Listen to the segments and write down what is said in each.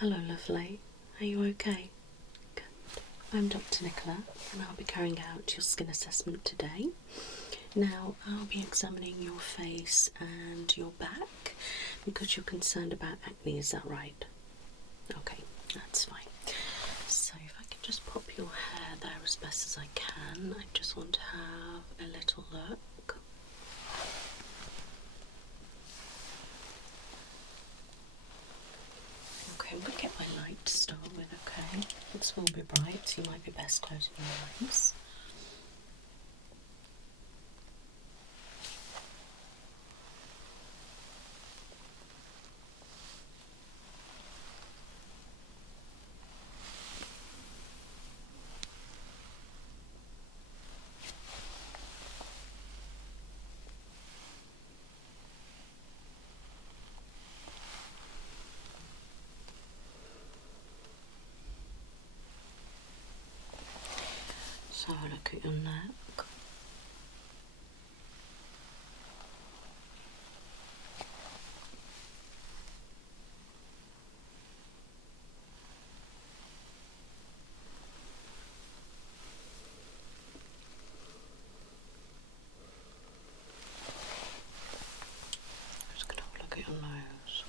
Hello lovely, are you okay? Good. I'm Dr. Nicola and I'll be carrying out your skin assessment today. Now I'll be examining your face and your back because you're concerned about acne, is that right? Okay, that's fine. So if I can just pop your hair there as best as I can, I just want to have a little look. Okay, I'm going to get my light to start with, okay? This will be bright, so you might be best closing your eyes. So have a look at your neck. Just gonna have a look at your nose.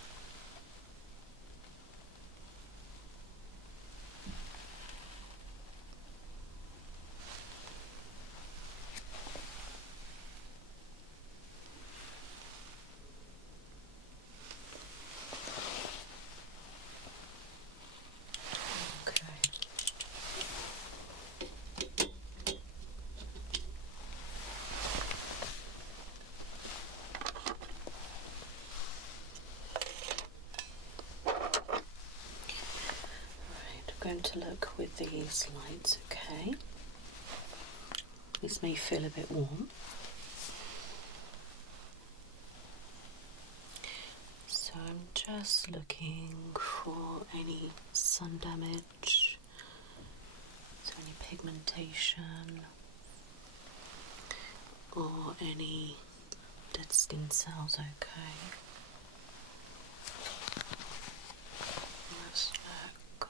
I'm going to look with these lights, okay? This may feel a bit warm. So I'm just looking for any sun damage, so any pigmentation or any dead skin cells, okay? Let's look.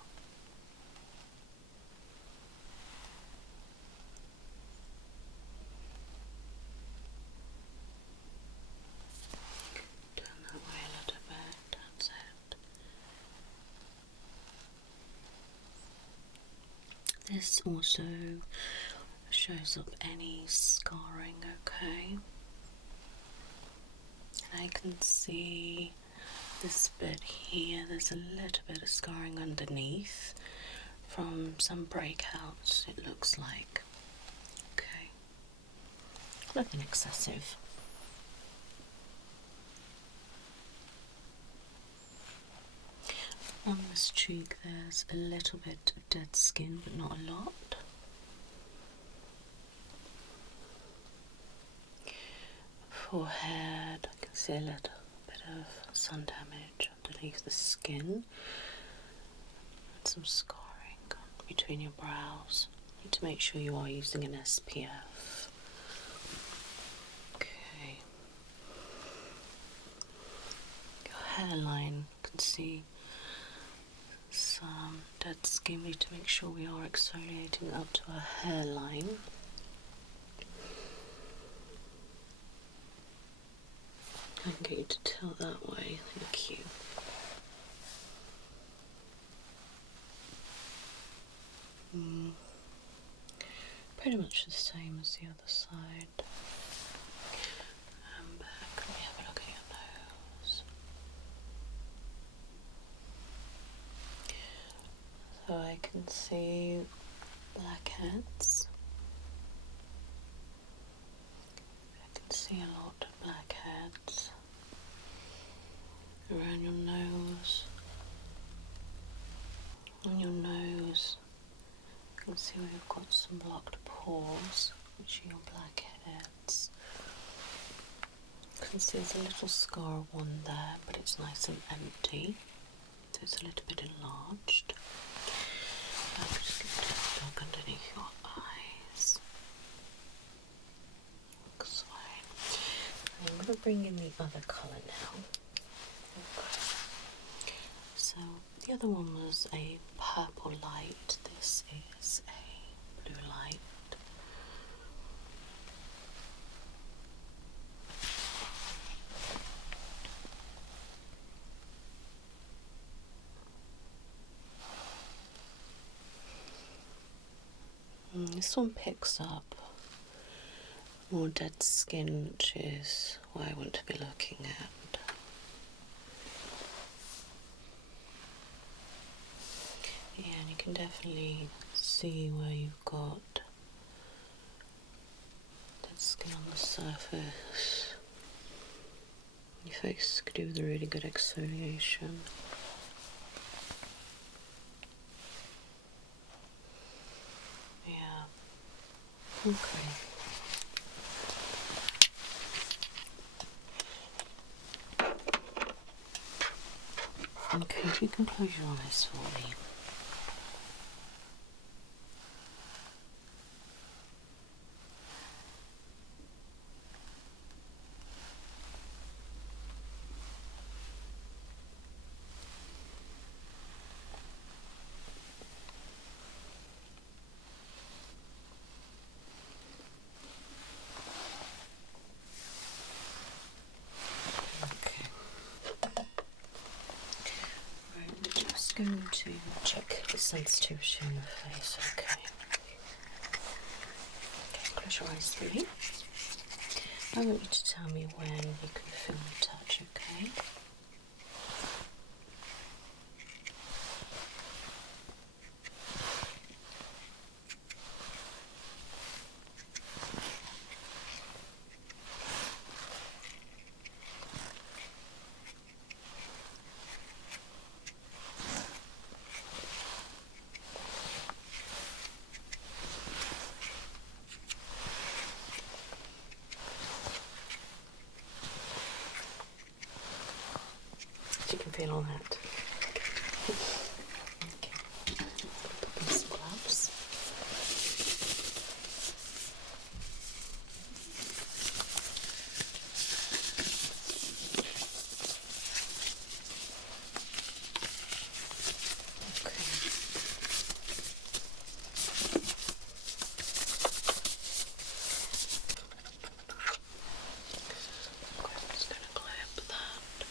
Turn that way a little bit, that's it. This also shows up any scarring, okay? And I can see this bit here, there's a little bit of scarring underneath from some breakouts, it looks like. Okay, nothing excessive. On this cheek there's a little bit of dead skin, but not a lot. Forehead, I can see a little bit of sun damage underneath the skin. And some scarring between your brows. You need to make sure you are using an SPF. Okay. Your hairline, you can see some dead skin. We need to make sure we are exfoliating up to our hairline. I can get you to tilt that way, thank you. Pretty much the same as the other side. And back, let me have a look at your nose. So I can see blackheads. I can see a lot of blackheads around your nose. On your nose, you can see we've got some blocked pores, which are your blackheads. You can see there's a little scar one there, but it's nice and empty, so it's a little bit enlarged. I'm just going to look underneath your eyes. Looks fine. I'm going to bring in the other colour now. Okay. So the other one was a purple light. This is a blue light. This one picks up more dead skin, which is what I want to be looking at. Yeah, and you can definitely see where you've got dead skin on the surface. Your face could do with a really good exfoliation. Yeah. Okay. Okay, if you can close your eyes for me. Going to check the sensitivity on your face, okay? Okay, close your eyes for me. I want you to tell me when you can feel the touch, okay? You can feel all that. Okay. Put on some gloves. Okay, I'm just going to clamp that.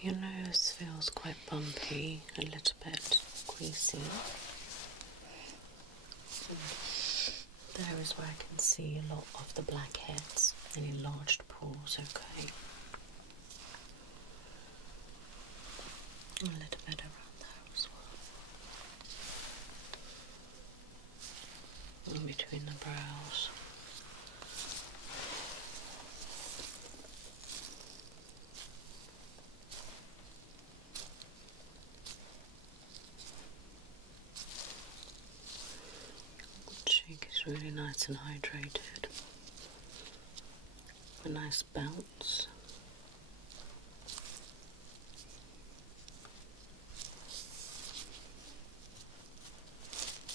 Your nose feels quite bumpy, a little bit greasy. There is where I can see a lot of the blackheads and enlarged pores, okay? A little bit around there as well. In between the brows. Cheek is really nice and hydrated. A nice bounce.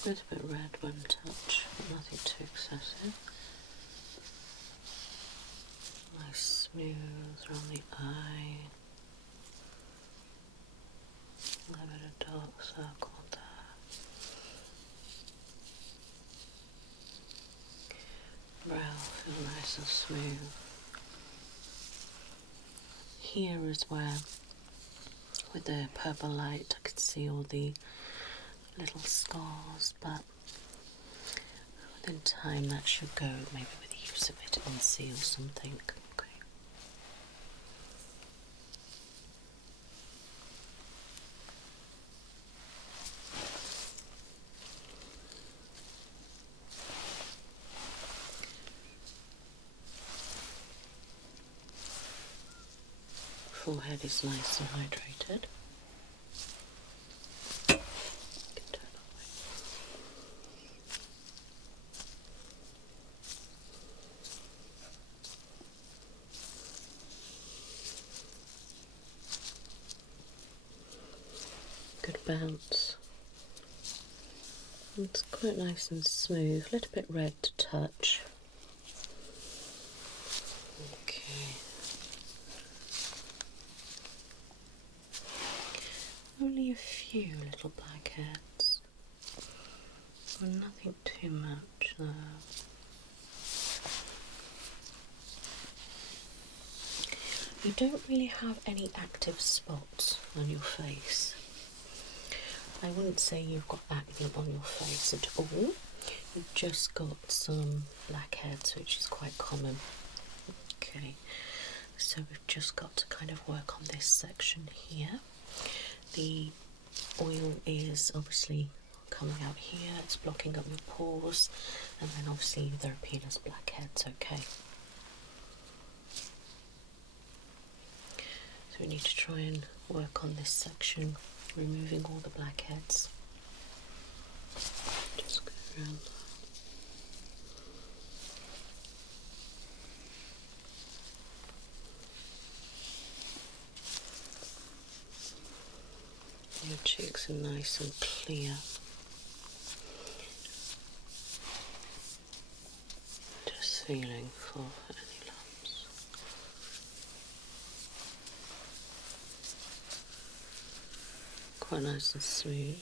A little bit red when touched, but nothing too excessive. Nice smooth around the eye. A little bit of dark circle there. Brow feel nice and smooth. Here is where, with the purple light, I could see all the little scars, but within time that should go, maybe with the use of vitamin C or something. Okay. forehead is nice and hydrated. Good bounce. It's quite nice and smooth, a little bit red to touch. Okay. Only a few little blackheads. Well, nothing too much though. You don't really have any active spots on your face. I wouldn't say you've got acne on your face at all. You've just got some blackheads, which is quite common. Okay, so we've just got to kind of work on this section here. The oil is obviously coming out here, it's blocking up your pores, and then obviously they're appearing as blackheads, okay? So we need to try and work on this section, removing all the blackheads. Just go around that. Your cheeks are nice and clear. Just feeling for any lumps. Quite nice and smooth.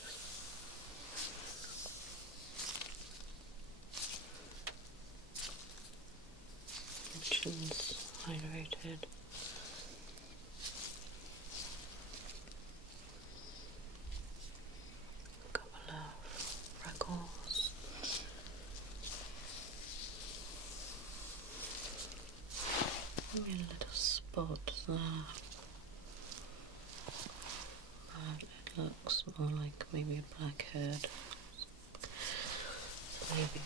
Chin's hydrated. A couple of freckles. Maybe a little spot there. But it looks more like maybe a blackhead. Maybe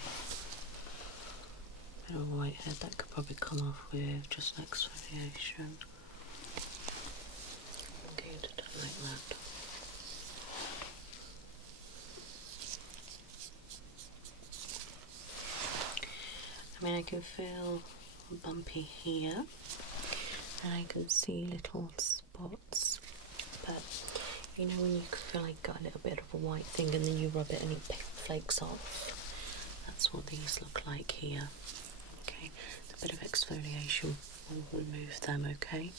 a bit of whitehead that could probably come off with just exfoliation. I'm going to do it like that. I mean, I can feel bumpy here, and I can see little spots, but you know when you feel like you got a little bit of a white thing and then you rub it and it flakes off? That's what these look like here. Okay, a bit of exfoliation will remove them, okay?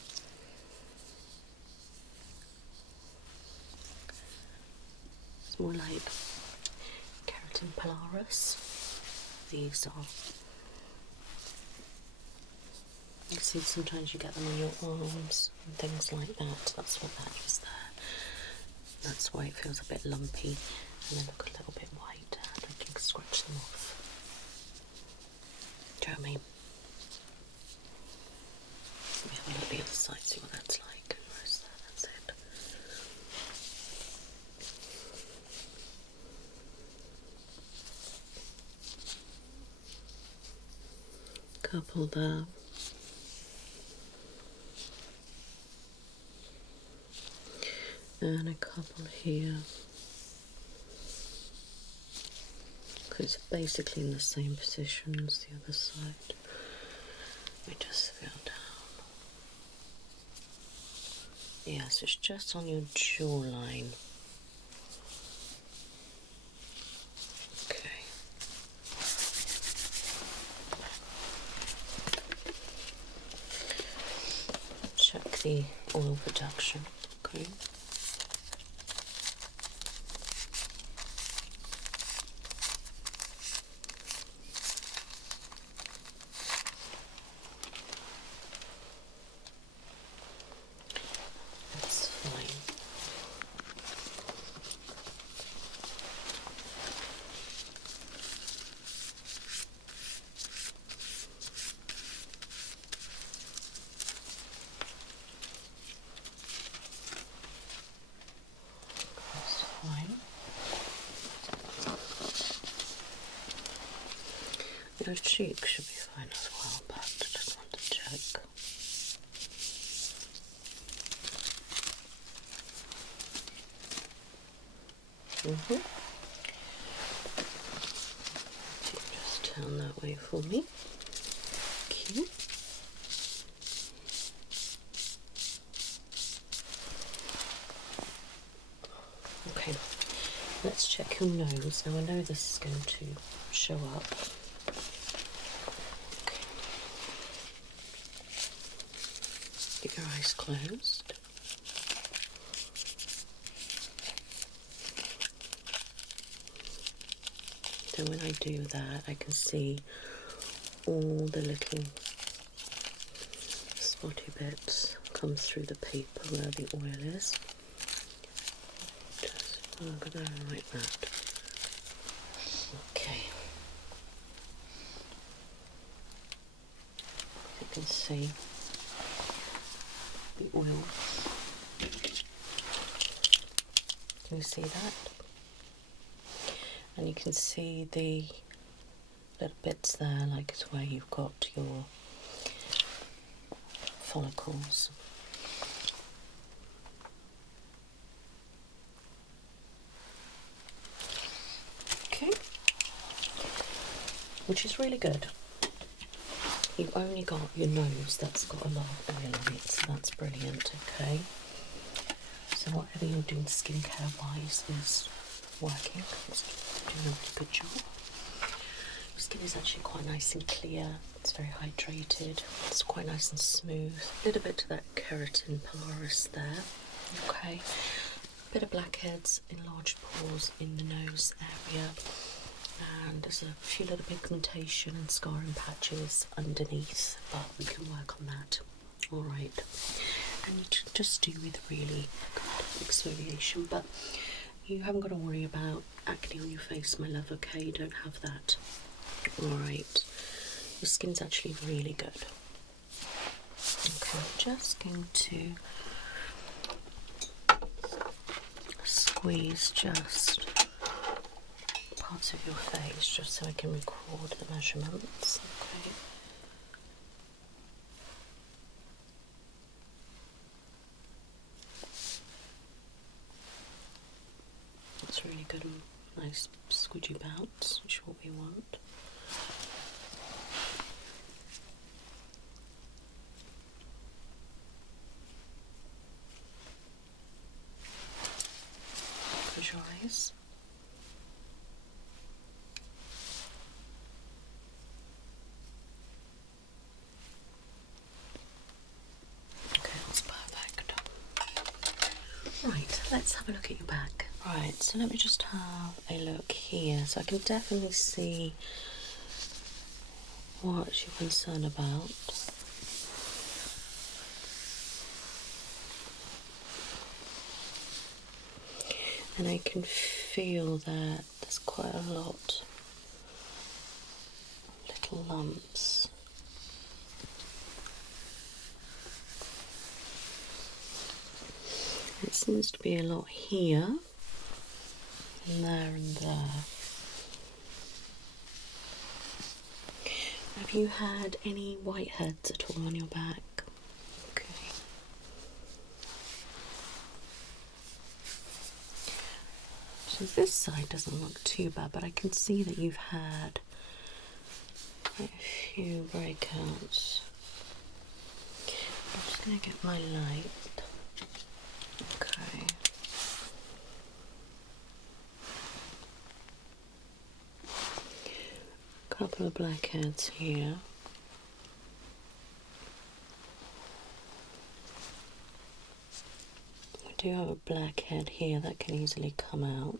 It's more like keratin pilaris. These are. You see, sometimes you get them on your arms and things like that. That's what that is there. That's why it feels a bit lumpy and they look a little bit white, and I can scratch them off. Do you know what I mean? Let me have a look at the other side, see what that's like. Where's that? That's it. Couple there. And a couple here. Because it's basically in the same position as the other side. We just feel down. Yes, it's just on your jawline. Okay. Check the oil production. Okay. Your cheek should be fine as well, but I just want to check. Just turn that way for me. Thank you. Okay, let's check your nose. Now I know this is going to show up. Okay. Keep your eyes closed. So when I do that, I can see all the little spotty bits come through the paper where the oil is. Just look at that like that. Okay. You can see the oil. Can you see that? And you can see the little bits there, like it's where you've got your follicles. Okay, which is really good. You've only got your nose that's got a lot of oil on it, so that's brilliant. Okay, so whatever you're doing skincare wise is working. It's doing a really good job. Your skin is actually quite nice and clear. It's very hydrated. It's quite nice and smooth. A little bit of that keratin pilaris there. Okay. A bit of blackheads, enlarged pores in the nose area, and there's a few little pigmentation and scarring patches underneath, but we can work on that. All right. And you just do with really good exfoliation, but you haven't got to worry about acne on your face, my love. Okay, you don't have that. Alright, your skin's actually really good. Okay, I'm just going to squeeze just parts of your face just so I can record the measurements. Okay. That's really good and nice squidgy bounce, which is what we want. Close your eyes. Okay, that's perfect. Right, let's have a look at your back. Right, so let me just have a look here. So I can definitely see what you're concerned about. And I can feel that there's quite a lot of little lumps. It seems to be a lot here, and there and there. Have you had any whiteheads at all on your back? Okay. So this side doesn't look too bad, but I can see that you've had quite a few breakouts. I'm just going to get my light. Okay. Couple of blackheads here. We do have a blackhead here that can easily come out.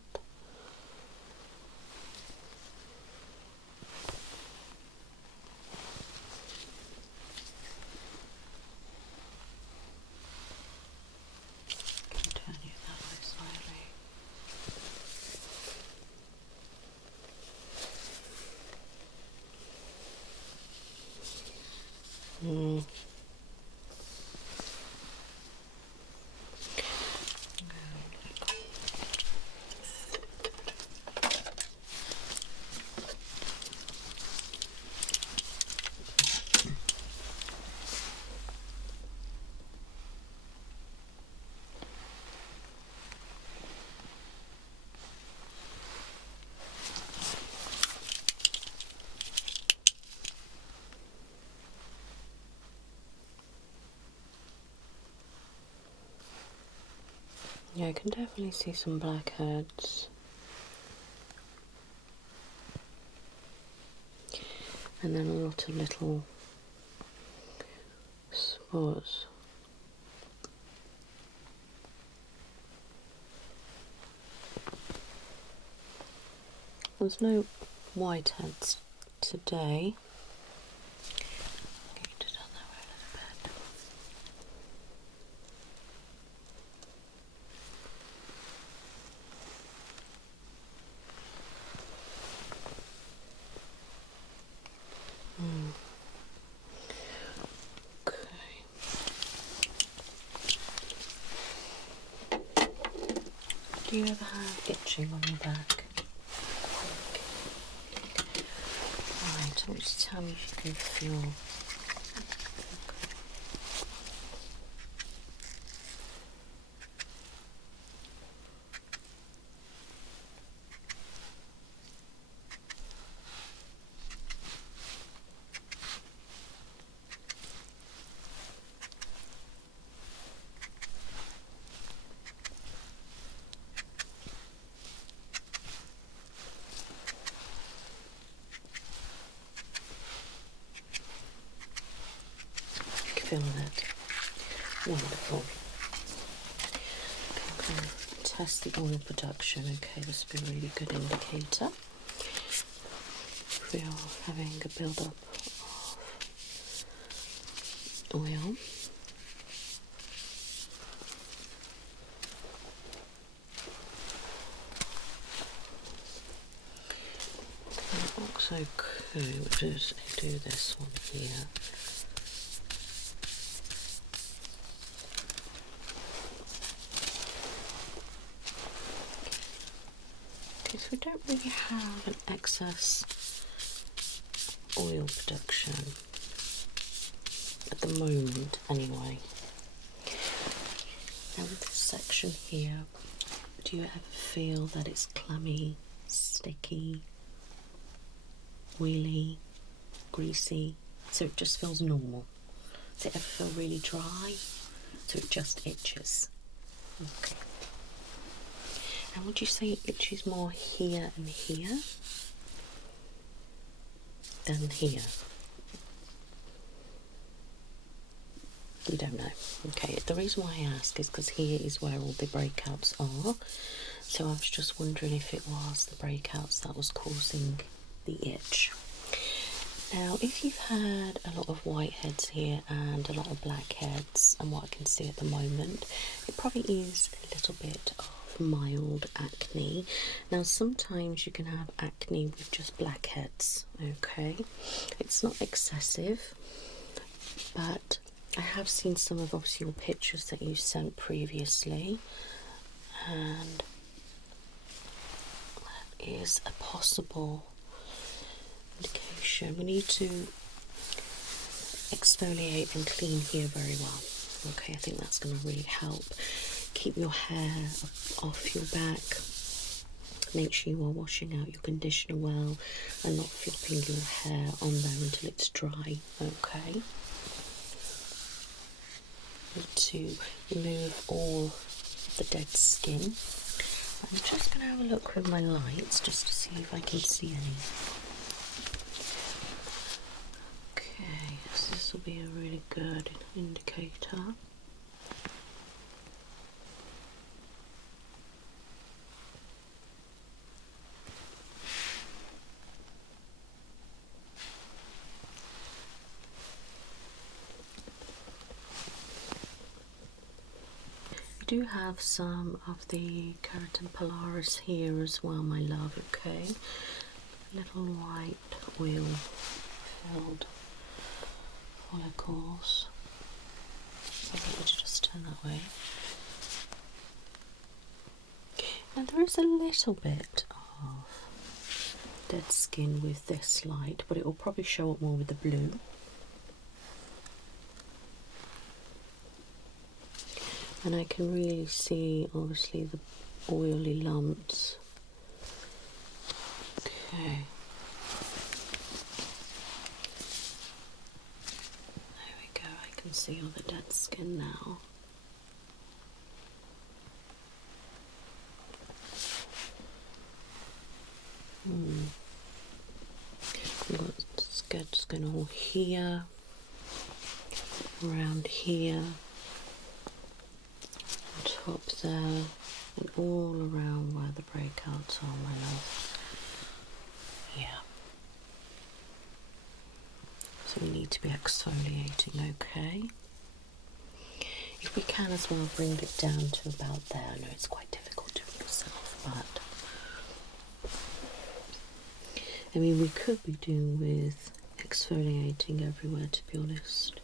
Turn you that way slightly. Yeah, I can definitely see some blackheads. And then a lot of little spots. There's no whiteheads today. Get it down that way a little bit. Okay. Do you ever have itching on your back? Right, I want you to tell me if you can feel. Feel it. Wonderful. Okay, I'm going to test the oil production. Okay, this will be a really good indicator. If we are having a build-up of oil. That looks okay. We'll just do this one here. So we don't really have an excess oil production at the moment anyway. Now with this section here, do you ever feel that it's clammy, sticky, oily, greasy, so it just feels normal? Does it ever feel really dry, so it just itches? Okay. And would you say it itches more here and here than here? You don't know. Okay, the reason why I ask is because here is where all the breakouts are. So I was just wondering if it was the breakouts that was causing the itch. Now, if you've had a lot of whiteheads here and a lot of blackheads, and what I can see at the moment, it probably is a little bit of mild acne. Now sometimes you can have acne with just blackheads, okay? It's not excessive, but I have seen some of obviously your pictures that you sent previously, and that is a possible indication. We need to exfoliate and clean here very well. Okay, I think that's going to really help keep your hair off your back. Make sure you are washing out your conditioner well and not flipping your hair on there until it's dry. Okay. Need to remove all the dead skin. I'm just going to have a look with my lights just to see if I can see any. Okay, so this will be a really good indicator. I do have some of the keratin pilaris here as well, my love. Okay, little white oil filled follicles. So I want to just turn that way. Now there is a little bit of dead skin with this light, but it will probably show up more with the blue. And I can really see, obviously, the oily lumps. Okay. There we go, I can see all the dead skin now. going all here, around here, on top there, and all around where the breakouts are, my love. Yeah. So we need to be exfoliating, okay? If we can as well, bring it down to about there. I know it's quite difficult doing it yourself, but I mean, we could be doing with exfoliating everywhere, to be honest.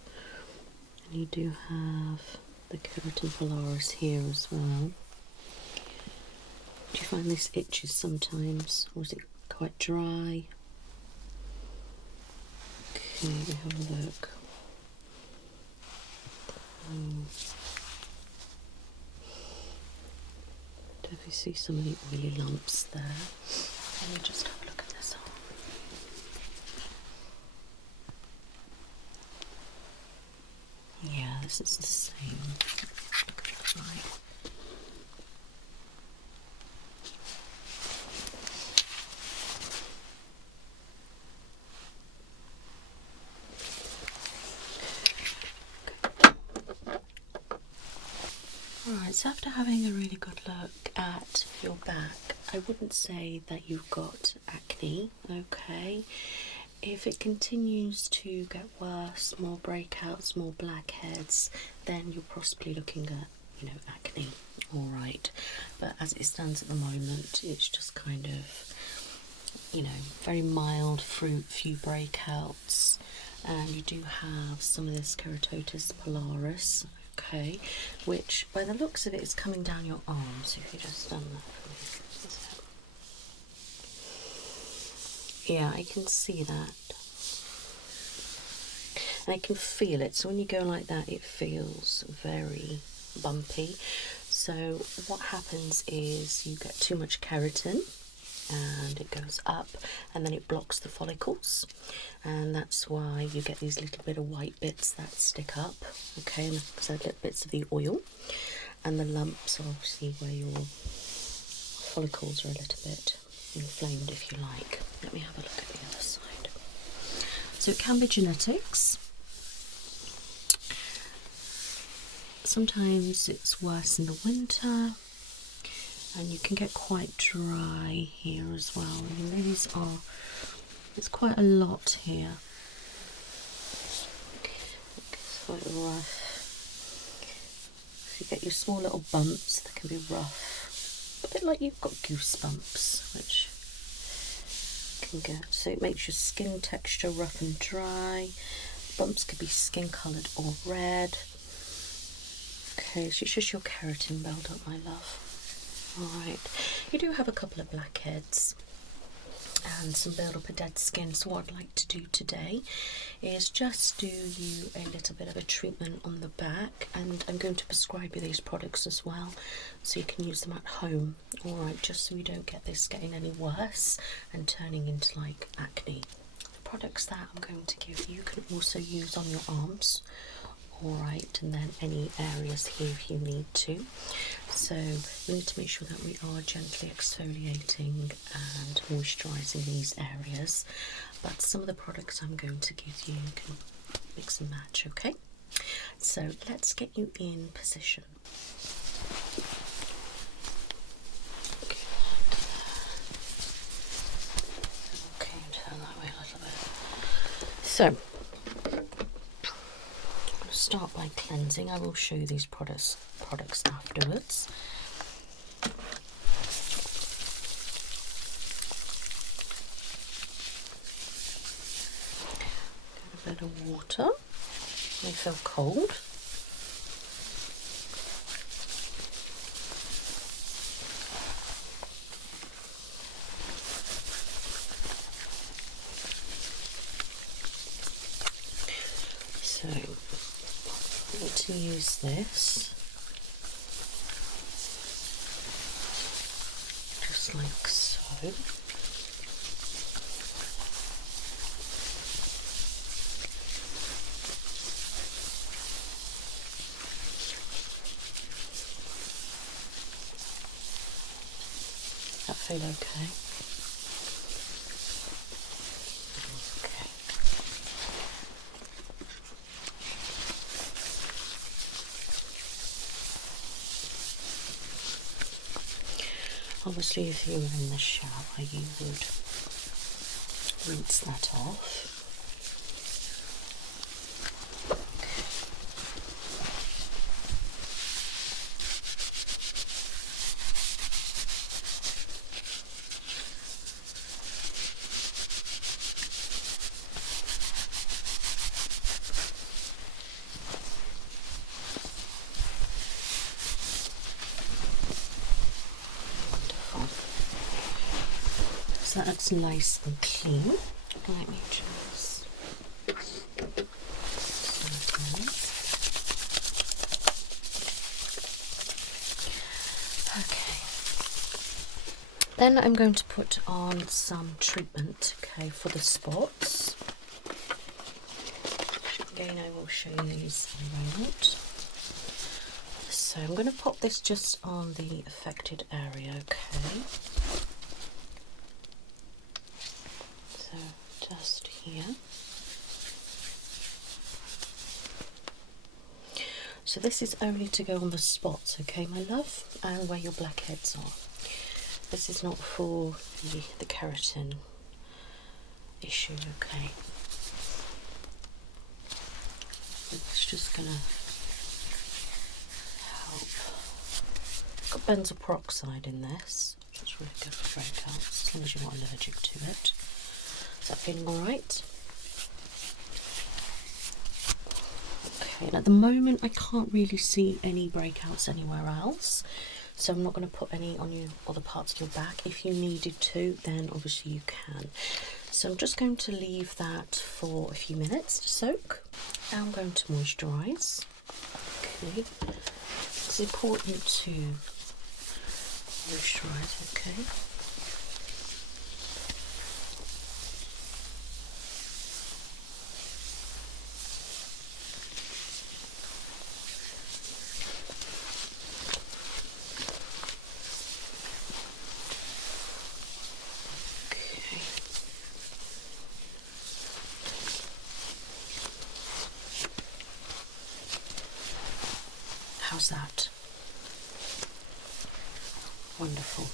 And you do have the keratin pilaris here as well. Do you find this itches sometimes, or is it quite dry? Okay, we have a look. Definitely see some of the oily lumps there. Let me just have a look at this arm. Yeah, this is the same. Right. Alright, so after having a really good look at your back, I wouldn't say that you've got acne, okay? If it continues to get worse, more breakouts, more blackheads, then you're possibly looking at, acne, alright. But as it stands at the moment, it's just kind of, very mild few breakouts, and you do have some of this keratosis pilaris, okay, which by the looks of it is coming down your arm. So if you just done that for me, yeah, I can see that, and I can feel it. So when you go like that, it feels very bumpy. So what happens is you get too much keratin and it goes up, and then it blocks the follicles, and that's why you get these little bit of white bits that stick up, okay, and so little bits of the oil, and the lumps are obviously where your follicles are a little bit inflamed, if you like. Let me have a look at the other side. So it can be genetics. Sometimes it's worse in the winter, and you can get quite dry here as well. I mean, it's quite a lot here. It's quite rough. If you get your small little bumps, they can be rough. A bit like you've got goosebumps, which you can get. So it makes your skin texture rough and dry. Bumps could be skin coloured or red. Okay, so it's just your keratin build-up, my love. Alright, you do have a couple of blackheads and some build-up of dead skin, so what I'd like to do today is just do you a little bit of a treatment on the back, and I'm going to prescribe you these products as well, so you can use them at home, alright, just so you don't get this getting any worse and turning into like acne. The products that I'm going to give you can also use on your arms, alright, and then any areas here if you need to. So we need to make sure that we are gently exfoliating and moisturising these areas, but some of the products I'm going to give you can mix and match, okay? So let's get you in position. Okay, turn that way a little bit. So start by cleansing. I will show you these products afterwards. Get a bit of water. They feel cold. So I'm going to use this just like so. That feel okay? Okay. Obviously, if you were in the shower, you would rinse that off. So that's nice and clean. Let me just okay. Then I'm going to put on some treatment, okay, for the spots. Again, I will show you these in a moment. So I'm going to pop this just on the affected area, okay. So just here. So this is only to go on the spots, okay, my love, and where your blackheads are. This is not for the keratin issue, okay. It's just gonna help. I've got benzoyl peroxide in this, which is really good for breakouts, as long as you're not allergic to it. Is that feeling alright? Okay, and at the moment I can't really see any breakouts anywhere else, so I'm not going to put any on your other parts of your back. If you needed to, then obviously you can. So I'm just going to leave that for a few minutes to soak. Now I'm going to moisturise. Okay, it's important to moisturise, okay. How's that? Wonderful.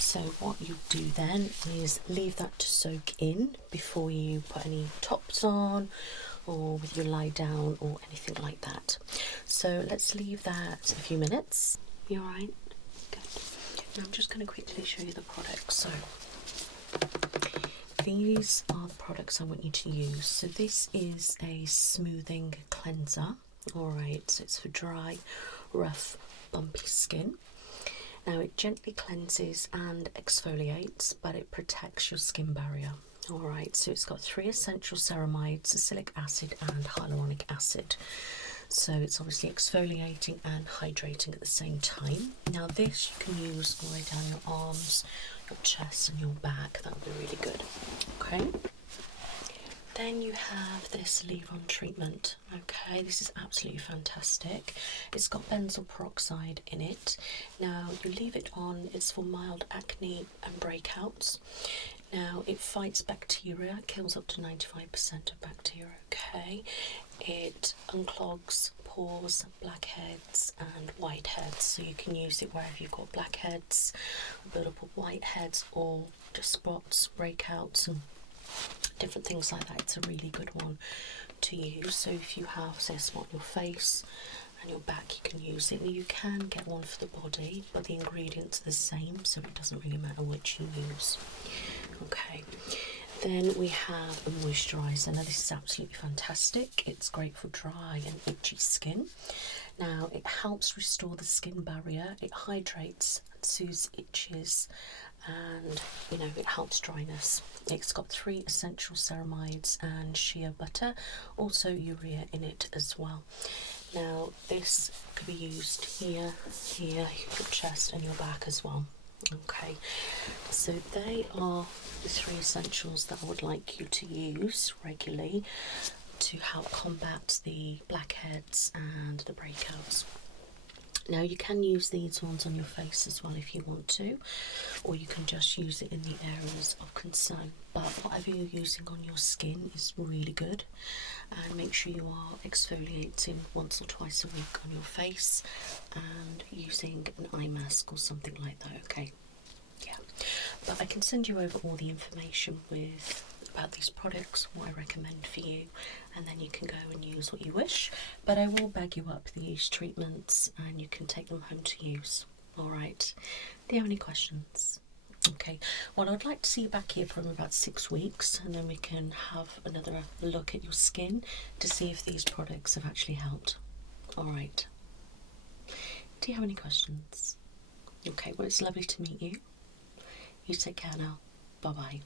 So what you do then is leave that to soak in before you put any tops on or with your lie down or anything like that. So let's leave that a few minutes. You alright? Good. Now I'm just going to quickly show you the products. So these are the products I want you to use. So this is a smoothing cleanser. Alright, so it's for dry, rough, bumpy skin. Now it gently cleanses and exfoliates, but it protects your skin barrier. Alright, so it's got 3 essential ceramides, salicylic acid and hyaluronic acid. So it's obviously exfoliating and hydrating at the same time. Now this you can use all the way down your arms, your chest and your back. That would be really good. Okay. Then you have this leave-on treatment. Okay, this is absolutely fantastic. It's got benzoyl peroxide in it. Now you leave it on, it's for mild acne and breakouts. Now it fights bacteria, kills up to 95% of bacteria, okay. It unclogs pores, blackheads and whiteheads, so you can use it wherever you've got blackheads, build-up of whiteheads or just spots, breakouts and different things like that. It's a really good one to use. So if you have, say, a spot on your face and your back, you can use it. You can get one for the body, but the ingredients are the same, so it doesn't really matter which you use. Okay, then we have a moisturiser. Now this is absolutely fantastic. It's great for dry and itchy skin. Now it helps restore the skin barrier, it hydrates and soothes itches, and it helps dryness. It's got 3 essential ceramides and shea butter, also urea in it as well. Now this could be used here, your chest and your back as well. Okay, so they are the 3 essentials that I would like you to use regularly to help combat the blackheads and the breakouts. Now you can use these ones on your face as well if you want to, or you can just use it in the areas of concern. But whatever you're using on your skin is really good, and make sure you are exfoliating once or twice a week on your face and using an eye mask or something like that, okay? Yeah, but I can send you over all the information about these products, what I recommend for you, and then you can go and use what you wish. But I will bag you up these treatments and you can take them home to use. Alright, do you have any questions? Okay, well, I'd like to see you back here for about 6 weeks, and then we can have another look at your skin to see if these products have actually helped. Alright, do you have any questions? Okay, well, it's lovely to meet you. You take care now. Bye bye.